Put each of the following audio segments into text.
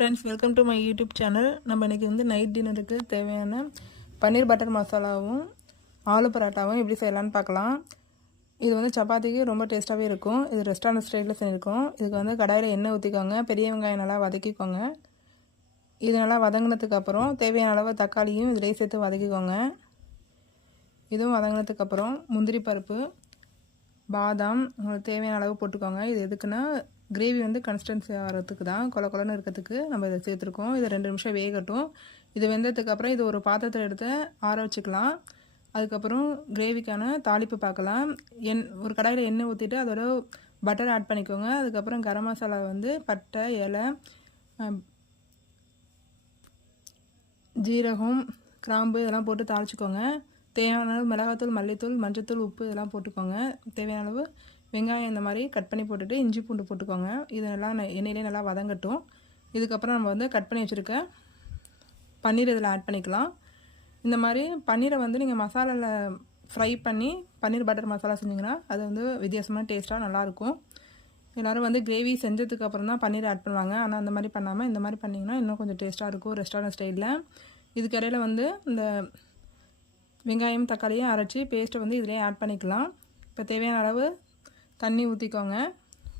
Friends, welcome to my YouTube channel. நம்ம இன்றைக்கி வந்து நைட் டின்னருக்கு தேவையான பன்னீர் பட்டர் மசாலாவும் ஆலு பரோட்டாவும் எப்படி செய்யலான்னு பார்க்கலாம். இது வந்து சப்பாத்திக்கு ரொம்ப டேஸ்ட்டாகவே இருக்கும். இது ரெஸ்டாரண்ட் ஸ்டைலில் செஞ்சுருக்கோம். இதுக்கு வந்து கடாயில் எண்ணெய் ஊற்றிக்கோங்க. பெரிய வெங்காயம் நல்லா வதக்கிக்கோங்க. இது நல்லா வதங்கினதுக்கப்புறம் தேவையான அளவு தக்காளியும் இதிலே சேர்த்து வதக்கிக்கோங்க. இதுவும் வதங்கினதுக்கப்புறம் முந்திரி பருப்பு, பாதாம் உங்களுக்கு தேவையான அளவு போட்டுக்கோங்க. இது எதுக்குன்னா கிரேவி வந்து கன்சிஸ்டன்சி ஆகிறதுக்கு தான், கொல கொலன்னு இருக்கிறதுக்கு நம்ம இதை சேர்த்துருக்கோம். இதை 2 நிமிஷம் வேகட்டும். இது வெந்ததுக்கப்புறம் இது ஒரு பாத்திரத்தில் எடுத்து ஆற வச்சுக்கலாம். அதுக்கப்புறம் கிரேவிக்கான தாளிப்பு பார்க்கலாம். ஒரு கடாயில் எண்ணெய் ஊற்றிட்டு அதோட பட்டர் ஆட் பண்ணிக்கோங்க. அதுக்கப்புறம் கரம் மசாலா வந்து பட்டை, இலை, ஜீரகம், கிராம்பு இதெல்லாம் போட்டு தாளிச்சிக்கோங்க. தேவையான அளவு மிளகாத்தூள், மல்லித்தூள், மஞ்சத்தூள், உப்பு இதெல்லாம் போட்டுக்கோங்க. தேவையான அளவு வெங்காயம் இந்த மாதிரி கட் பண்ணி போட்டுட்டு இஞ்சி பூண்டு போட்டுக்கோங்க. இது நல்லா எண்ணெயிலே நல்லா வதங்கட்டும். இதுக்கப்புறம் நம்ம வந்து கட் பண்ணி வச்சுருக்க பன்னீர் இதில் ஆட் பண்ணிக்கலாம். இந்த மாதிரி பன்னீரை வந்து நீங்கள் மசாலாவில் ஃப்ரை பண்ணி பன்னீர் பட்டர் மசாலா செஞ்சிங்கன்னா அது வந்து வித்தியாசமான டேஸ்ட்டாக நல்லாயிருக்கும். எல்லோரும் வந்து கிரேவி செஞ்சதுக்கப்புறம் தான் பன்னீர் ஆட் பண்ணுவாங்க. ஆனால் அந்த மாதிரி பண்ணாமல் இந்த மாதிரி பண்ணிங்கன்னா இன்னும் கொஞ்சம் டேஸ்ட்டாக இருக்கும் ரெஸ்டாரண்ட் ஸ்டைலில். இதுக்கடையில் வந்து இந்த வெங்காயம் தக்காளியும் அரைச்சி பேஸ்ட்டை வந்து இதிலே ஆட் பண்ணிக்கலாம். இப்போ தேவையான அளவு தண்ணி ஊற்றிக்கோங்க.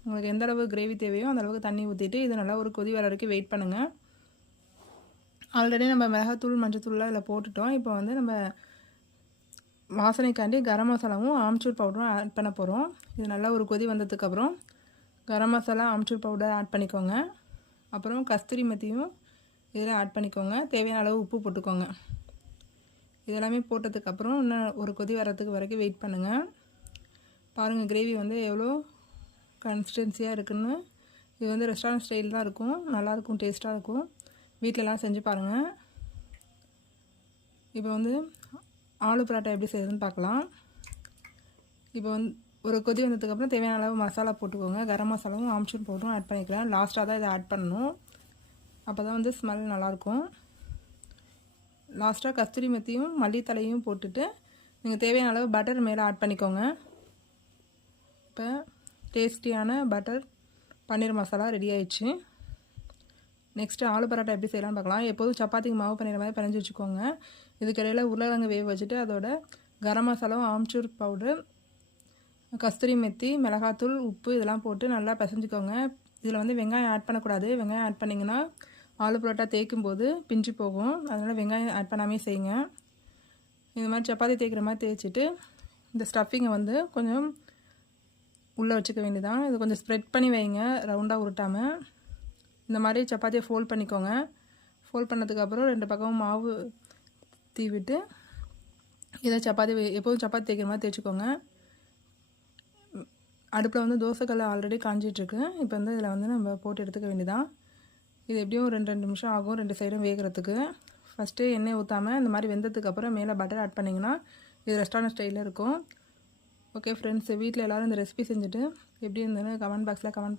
உங்களுக்கு எந்த அளவு கிரேவி தேவையோ அந்த அளவுக்கு தண்ணி ஊற்றிட்டு இது நல்லா ஒரு கொதி வர வரைக்கும் வெயிட் பண்ணுங்கள். ஆல்ரெடி நம்ம மிளகாத்தூள், மஞ்சத்தூள்லாம் இதில் போட்டுட்டோம். இப்போ வந்து நம்ம வாசனைக்காண்டி கரம் மசாலாவும் ஆம்ச்சூர் பவுடரும் ஆட் பண்ண போகிறோம். இது நல்லா ஒரு கொதி வந்ததுக்கப்புறம் கரம் மசாலா, ஆம்ச்சூர் பவுடர் ஆட் பண்ணிக்கோங்க. அப்புறம் கஸ்தூரி மெத்தியும் இதில் ஆட் பண்ணிக்கோங்க. தேவையான அளவு உப்பு போட்டுக்கோங்க. இதெல்லாமே போட்டதுக்கப்புறம் இன்னும் ஒரு கொதி வர்றதுக்கு வரைக்கும் வெயிட் பண்ணுங்கள். பாருங்கள் கிரேவி வந்து எவ்வளோ கன்சிஸ்டன்சியாக இருக்குன்னு. இது வந்து ரெஸ்டாரண்ட் ஸ்டைல் தான் இருக்கும். நல்லாயிருக்கும், டேஸ்ட்டாக இருக்கும். வீட்டிலலாம் செஞ்சு பாருங்கள். இப்போ வந்து ஆலு பரோட்டா எப்படி செய்யுதுன்னு பார்க்கலாம். இப்போ வந்து ஒரு கொதி வந்ததுக்கப்புறம் தேவையான அளவு மசாலா போட்டுக்கோங்க. கரம் மசாலாவும் ஆம்ச்சூர் பவுடரும் ஆட் பண்ணிக்கலாம். லாஸ்ட்டாக தான் இதை ஆட் பண்ணணும். அப்போ தான் வந்து ஸ்மெல் நல்லாயிருக்கும். லாஸ்ட்டாக கஸ்தூரி மெத்தியும் மல்லித்தலையும் போட்டுட்டு நீங்கள் தேவையான அளவு பட்டர் மேலே ஆட் பண்ணிக்கோங்க. இப்போ டேஸ்டியான பட்டர் பன்னீர் மசாலா ரெடி ஆயிடுச்சு. நெக்ஸ்ட்டு ஆலு பரோட்டா எப்படி செய்யலாம்னு பார்க்கலாம். எப்போதும் சப்பாத்திக்கு மாவு பண்ணிடுற மாதிரி பிணைஞ்சி வச்சுக்கோங்க. இதுக்கிடையில் உருளைக்கிழங்கு வேக வச்சுட்டு அதோட கரம் மசாலாவும் ஆம்ச்சூர் பவுடர், கஸ்தூரி மெத்தி, மிளகாத்தூள், உப்பு இதெல்லாம் போட்டு நல்லா பிசைஞ்சிக்கோங்க. இதில் வந்து வெங்காயம் ஆட் பண்ணக்கூடாது. வெங்காயம் ஆட் பண்ணிங்கன்னா ஆலு பரோட்டா தேய்க்கும் போது பிஞ்சு போகும். அதனால் வெங்காயம் ஆட் பண்ணாமே செய்யுங்க. இந்த மாதிரி சப்பாத்தி தேய்க்கிற மாதிரி தேய்ச்சிட்டு இந்த ஸ்டஃபிங்கை வந்து கொஞ்சம் உள்ளே வச்சுக்க வேண்டியதான். இது கொஞ்சம் ஸ்ப்ரெட் பண்ணி வைங்க, ரவுண்டாக உருட்டாமல். இந்த மாதிரி சப்பாத்தியை ஃபோல்ட் பண்ணிக்கோங்க. ஃபோல்ட் பண்ணதுக்கப்புறம் 2 பக்கமும் மாவு தீவிட்டு இதை சப்பாத்தி எப்போதும் சப்பாத்தி தேய்க்கிற மாதிரி தேய்ச்சிக்கோங்க. அடுப்பில் வந்து தோசைக்கல் ஆல்ரெடி காஞ்சிட்ருக்கு. இப்போ வந்து இதில் வந்து நம்ம போட்டு எடுத்துக்க வேண்டியதான். இது எப்படியும் 2 நிமிஷம் ஆகும் 2 சைடும் வேகிறதுக்கு. ஃபஸ்ட்டு எண்ணெய் ஊற்றாமல் இந்த மாதிரி வெந்ததுக்கப்புறம் மேலே பட்டர் ஆட் பண்ணிங்கன்னா இது ரெஸ்டாரண்ட் ஸ்டைலில் இருக்கும். ஓகே ஃப்ரெண்ட்ஸ், வீட்டில் எல்லோரும் இந்த ரெசிபி செஞ்சுட்டு எப்படி இருந்ததுன்னு கமெண்ட் பாக்ஸில் கமெண்ட் பண்ணுங்கள்.